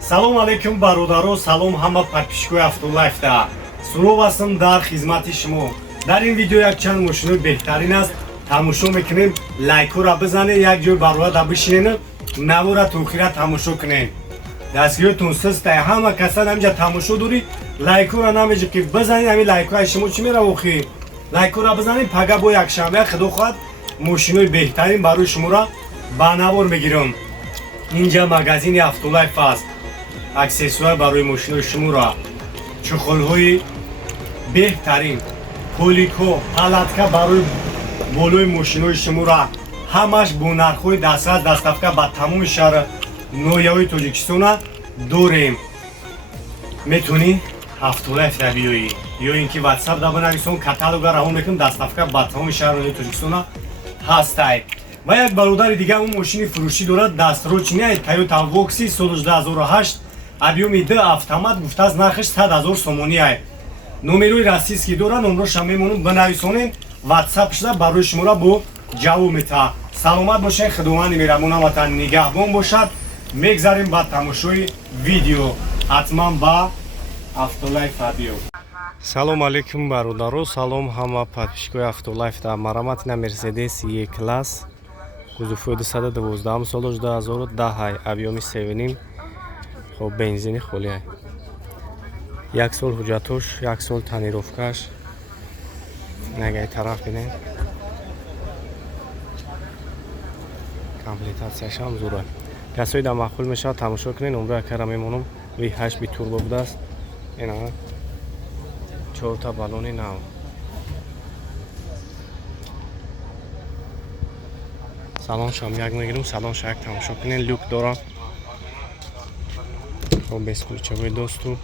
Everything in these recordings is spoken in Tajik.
салом алейкум бародаро, салом ҳама подписчикои Автолайфда. Суров ҳастам дар хизмати шумо. Дар ин видео якчанд мошинои беҳтарин аст. Тамошо мекунем, лайкора бизанед, як ҷой барода бишинед, навора то охира тамошо кунед. Дастгиётон сустай, ҳама каса ҳамҷа тамошо дорид, лайкора намеҷа ки бизанед, ҳамин лайкои шумо чӣ мера охир? Лайкора бизанед, пага бо якшанбе худо хоҳад мошинои беҳтарин барои шуморо ба навор мегирам. Инҷа магазини Автолайф аст. Аксессуар барои мошинои шуморо, чухолҳои беҳтарин, поликҳо, палатка барои болои мошинои шуморо, ҳамаш бо нархҳои дастрас доставка ба тамоми шаҳр ноҳияҳои Тоҷикистона дорем. Метонӣ Автолайфда биёӣ ё ин ки WhatsApp да бинависон, каталога раҳо мекунам, доставка ба тамоми шаҳр ноҳияҳои Тоҷикистона ҳастай. Ва як бародари дига он мошини фурӯшӣ дорад, дастрочни Toyota Voxy соли 2008, объёми 2 автомат, гуфтааст нархаш 100 000 сомонӣ. номерои расистки дорад, номероша мемонам бинависонед, WhatsApp шуда барои шуморо бо ҷавоб метаҳад. Саломат бошед, худованди меҳрабон ватан нигаҳбон бошад. Мегзарем ба тамошои видео. ҳатман ба Автолайф биё. Салом алейкум бародаро, салом ҳама подписчикои Автолайф. Да марамат на Mercedes E-класс, кузуфи 212 соли 2010, объёми 7,5, хоб бензини холия. 1 сол ҳуҷҷатош, 1 сол танировкаш. Нагай тараф бинед. Комплектатсияш ҳам зура. Касои да маъқул мешавад тамошо кунед. Номерои акара мемонам V8 битурбо будааст. Ина 4 та балони нав. Салоншам як мегирам, салонша як тамошо кунед. Люк дорам. Хоб бесключавои доступ.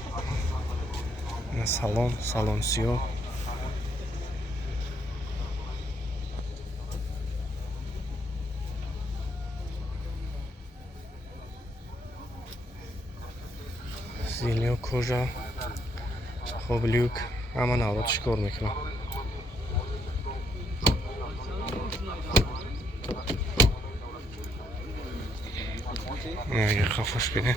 Салон, салон сиёҳ. Зелё кожа. Хоб люк, ҳама наврот шикор мекунам. Ягер хафош бинед.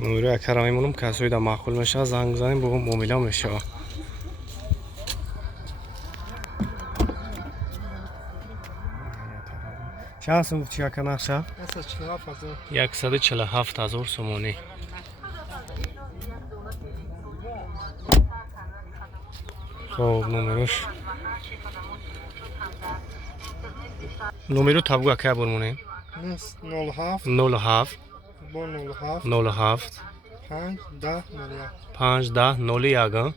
номерои акара мемонам, касои да маъқул мешавад занг бизанем, бо муомила мешавад. чанд сум гуфти яка нақша? 147 000 сомонӣ. хоб номерош номеро табгу ака бурмонем 07 07 5 10 01.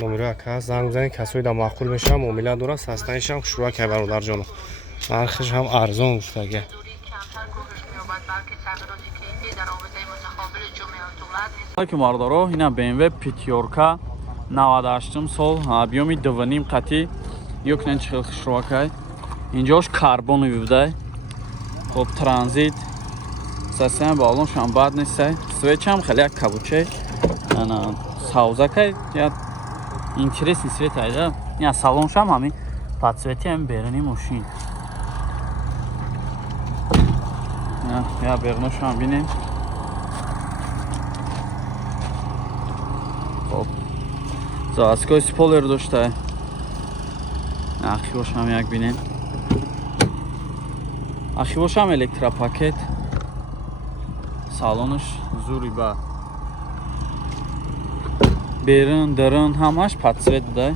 номерои ака занг бизанед, касои да маъқул мешавад, муомила дорад, састанишам хушрӯяка бародарҷоно. нархаш ҳам арзон гуфтага. алейкум бародаро, ина BMW пятёрка 98 сол, объёми 2,5 қати. Юкнен чихел хушрӯякай. Инҷош карбонови будай. Хоб транзит. Сасем балоншам бад нестай. Свечам хеле як кабуче. Ана саузакай я интересный свет айда. Я салоншам ҳамин подсветием берни мошин. Я бегношам бинем. Хоб. Заводской спойлер доштай. Ахивошам як бинем. Ахивошам электропакет. Салонаш зури ба. Берин, дарин ҳамаш подсвет будай.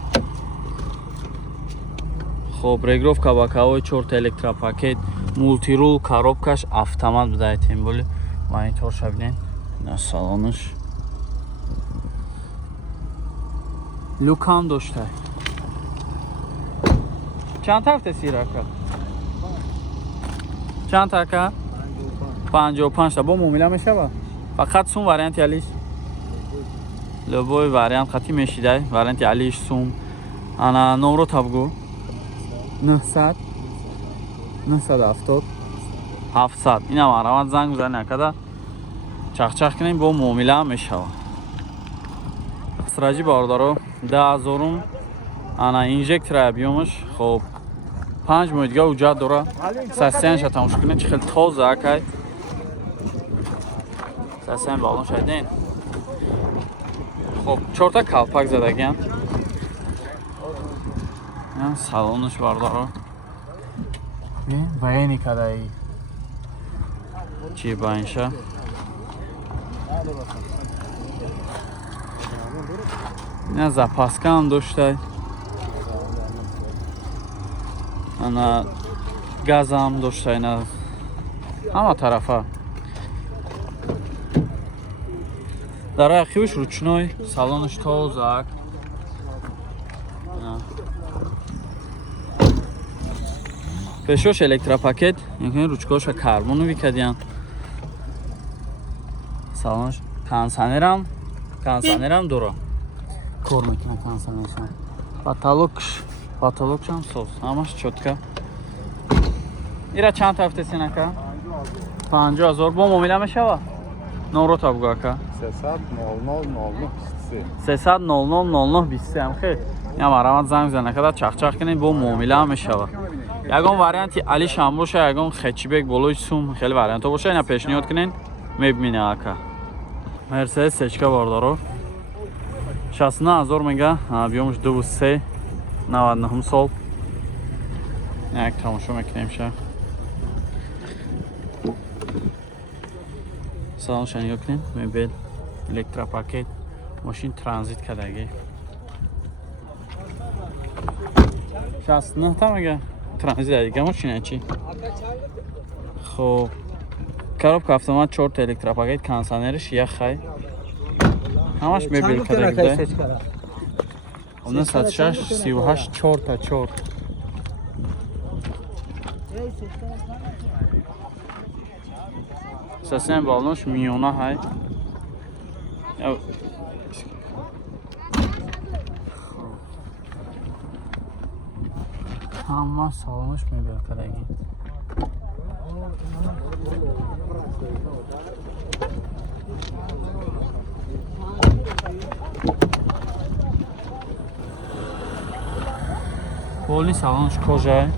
Хоб регировка бакавои 4 та электропакет, мултирул, коробкаш автомат будай, тем более монитор шабинен. На салонаш. Люк ҳам доштай. чанд тафта сирака? чанд така? 55 та бо муомила мешава? фақат сум варианти алиш? любой вариант хати мешидай, варианти алиш сум. Ана номро табгу 900 970 700. Инам арамат занг бизанем якада чахчах кунем бо муомила ҳам мешавад. Сраҷи бародаро 10000 ана инжектора объёмаш хоб 5 мудга уҷат дора. Сасянша тамош кунем чи хел тоза акай. Сасян балон шайден. Хоб 4 та калпак задаган. Я салонаш бародаро. Ваени кадай. Чи банша. Я запаска ҳам доштай. Ана газа ҳам доштай на ҳама тарафа. дар ахивш ручной салонаш тозак. Пешош электропакет, яъне ручкаша карбоновый кадян. Салонаш кондиционерам дора. Кор мекунад кондиционершам. Потолокшам соз. Ҳамаш чотка. Ира чанд ҳафта сенака? 50000 бо муомила мешавад? Номро табгу ака. 300 ҳам хел. Ям арамат занг бизан накада чахчах кунед бо муомила ҳам мешавад. Ягон варианти алишам боша, ягон хечибек болои сум хеле варианто боша, ина пешниҳод кунед мебинед ака. Мерседес сечка бардаро 69000 мега, объёмаш 2.3, 99 сол. Як тамошо мекунем ша. Салонша нигоҳ кунем, мебел, электропакет, машин транзит кадаги. 69 та мега транзит адига машина чи? Хоб коробка автомат 4 та электропакет, кондиционериш як хай. ҳамаш мебел кадаги. 96 38 4 та 4. Сасен балош миёна ҳай. ҳама салонаш мебел кадаги. Поли салонаш кожа.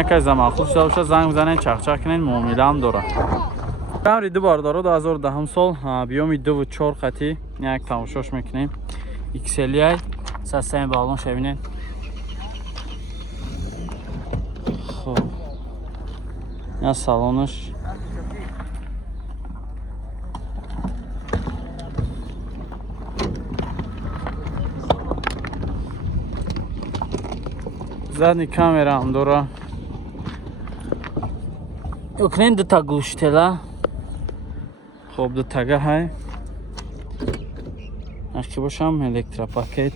Якай заман хуб шуда боша занг бизанед чахчах кунед муомила ҳам дора. Камри ду бардаро 2010 сол объёми 2.4 қати як тамошош мекунем. XLI састаи балон шабинед. Хуб. Я салонаш. Задни камера ҳам дора. Укнен ду та глушителя. Хоб ду тага ҳай. Ашки бошам электропакет.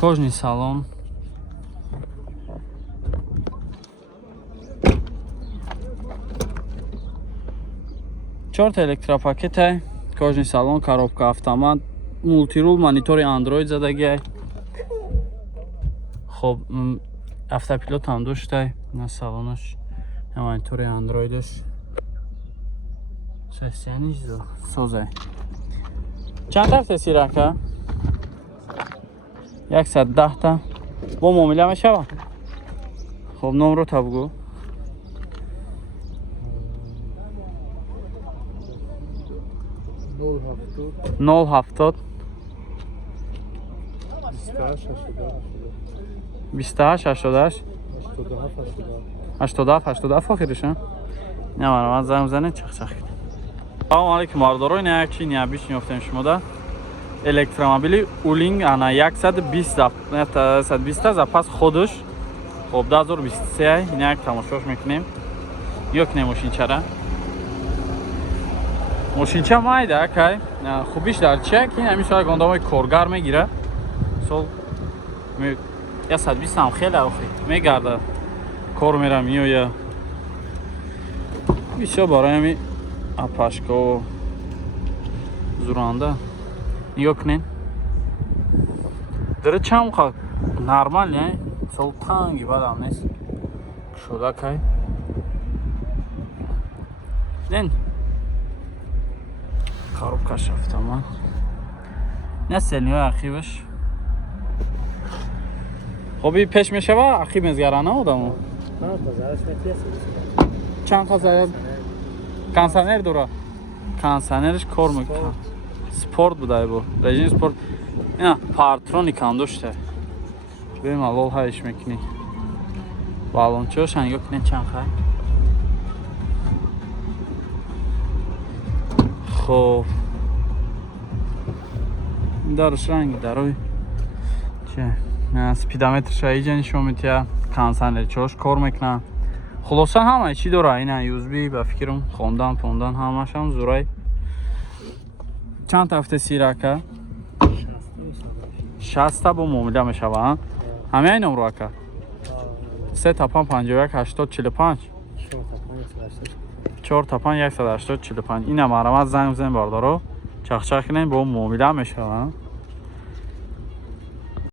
Кожни салон. Чорта электропакет ҳай. Кожни салон, коробка автомат, мултирул, монитори Android задаги ҳай. Хоб автопилот ҳам доштай. На салонаш монитори Androidаш. Сасяниш созай. Чанд ҳафта сирака? 110 та. Бо муомила мешавад? Хоб номро табгу. 070 28 88 87 охириша. Намарам занг бизане чахчах. Салом алейкум бародаро, ин як чи ниябиш ёфтем шумода. Электромобили Улинг ана 120 запас ходуш. Хоб 2023 ин як тамошош мекунем. Ёкнем мошинчара. Мошинча майда акай. Хубиш дар чия ки ҳамин шоя гондамои коргар мегира. Сол 120 ҳам хеле охи мегарда. Кор мерам миёя. Бисёр барои ҳами апашко зуранда. Нигоҳ кунед. Дара чам нормально сол танги бадам нест шудакай ден коробка шафтама не сельниҳои ақибаш хоби пеш мешава ақиб мезгарана одамо чанд хазарат консернер дора консернериш кор мекунад спорт будай бо режим спорт ина партроникам дошта бемалол ҳайш мекунӣ баллончош нигоҳ кунед чанд хай хоб дарш ранги дарои спидометрша иҷа нишон метиҳад консернерчош кор мекунад хулоса ҳамаи чӣ дора ина юзби ба фикрам хондан пондан ҳамашам зурай чанд тафта сирака 60 бо муомила мешава ҳамаи номро ака 3 тапан 51 80 45 4 тапан 180 45 ина марамат занг бизанем бардоро чахчах кунем бо муомила мешава